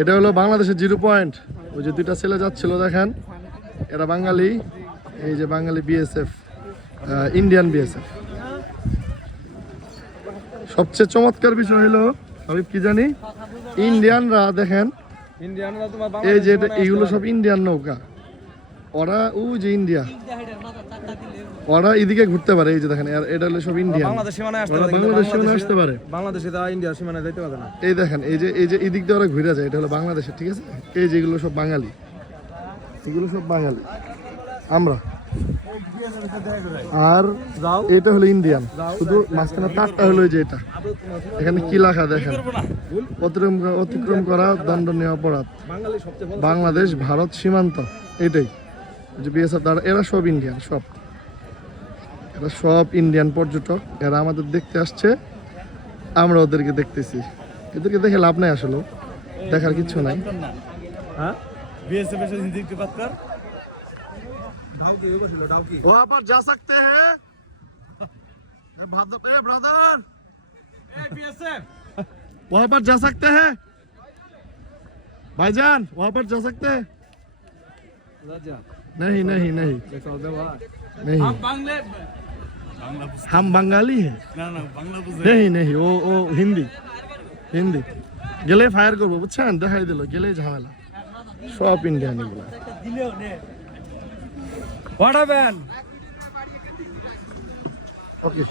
এটা হলো বাংলাদেশের 0 পয়েন্ট। ওই যে দুইটা ছেলে যাচ্ছিল দেখেন, এরা বাঙালি। এই যে বাঙালি বিএসএফ, ইন্ডিয়ান বিএসএফ। সবচেয়ে চমৎকার বিষয় হলো আমি কি জানি, ইন্ডিয়ানরা দেখেন, এই যে এইগুলো সব ইন্ডিয়ান নৌকা। ওরা ওই যে ইন্ডিয়া, ওরা এদিকে ঘুরতে পারে। এই যে দেখেন, এটা হলো সব ইন্ডিয়ান। বাংলাদেশ সীমানায় আসতে পারে, বাংলাদেশে ইন্ডিয়া সীমানায় যাইতে পারে না। এই দেখেন, এই যে এদিক দিয়ে ওরা ঘুরে যায়, এটা হলো বাংলাদেশের, ঠিক আছে। এই যে এগুলো সব বাঙালি, এগুলো সব বাঙালি আমরা। আর এটা হলো ইন্ডিয়ান, শুধু মাঝখানে তারটা হলো যে এটা। এখানে কি লেখা দেখেন, অতিক্রম করা দণ্ডনীয় অপরাধ, বাংলাদেশ ভারত সীমান্ত। এটাই যে বিএসএফ, এরা সব ইন্ডিয়ান, সব এরা সব ইন্ডিয়ান পর্যটক। এরা আমাদের দেখতে আসছে, আমরা ওদেরকে দেখতেছি। এদেরকে দেখে লাভ নাই, আসলে দেখার কিছু নাই। হ্যাঁ, वहाँ पर जा सकते हैं ब्रदर, वहाँ पर जा सकते हैं भाईजान, वहाँ पर जा सकते हैं? नहीं नहीं नहीं नहीं, हम बंगाली हैं। नहीं नहीं, वो हिंदी हिंदी। গেলে ফায়ার করবো, বুঝছেন, দেখাই দিল, গেলেই ঝামেলা। সব ইন্ডিয়ান এগুলো। What happened? Okay.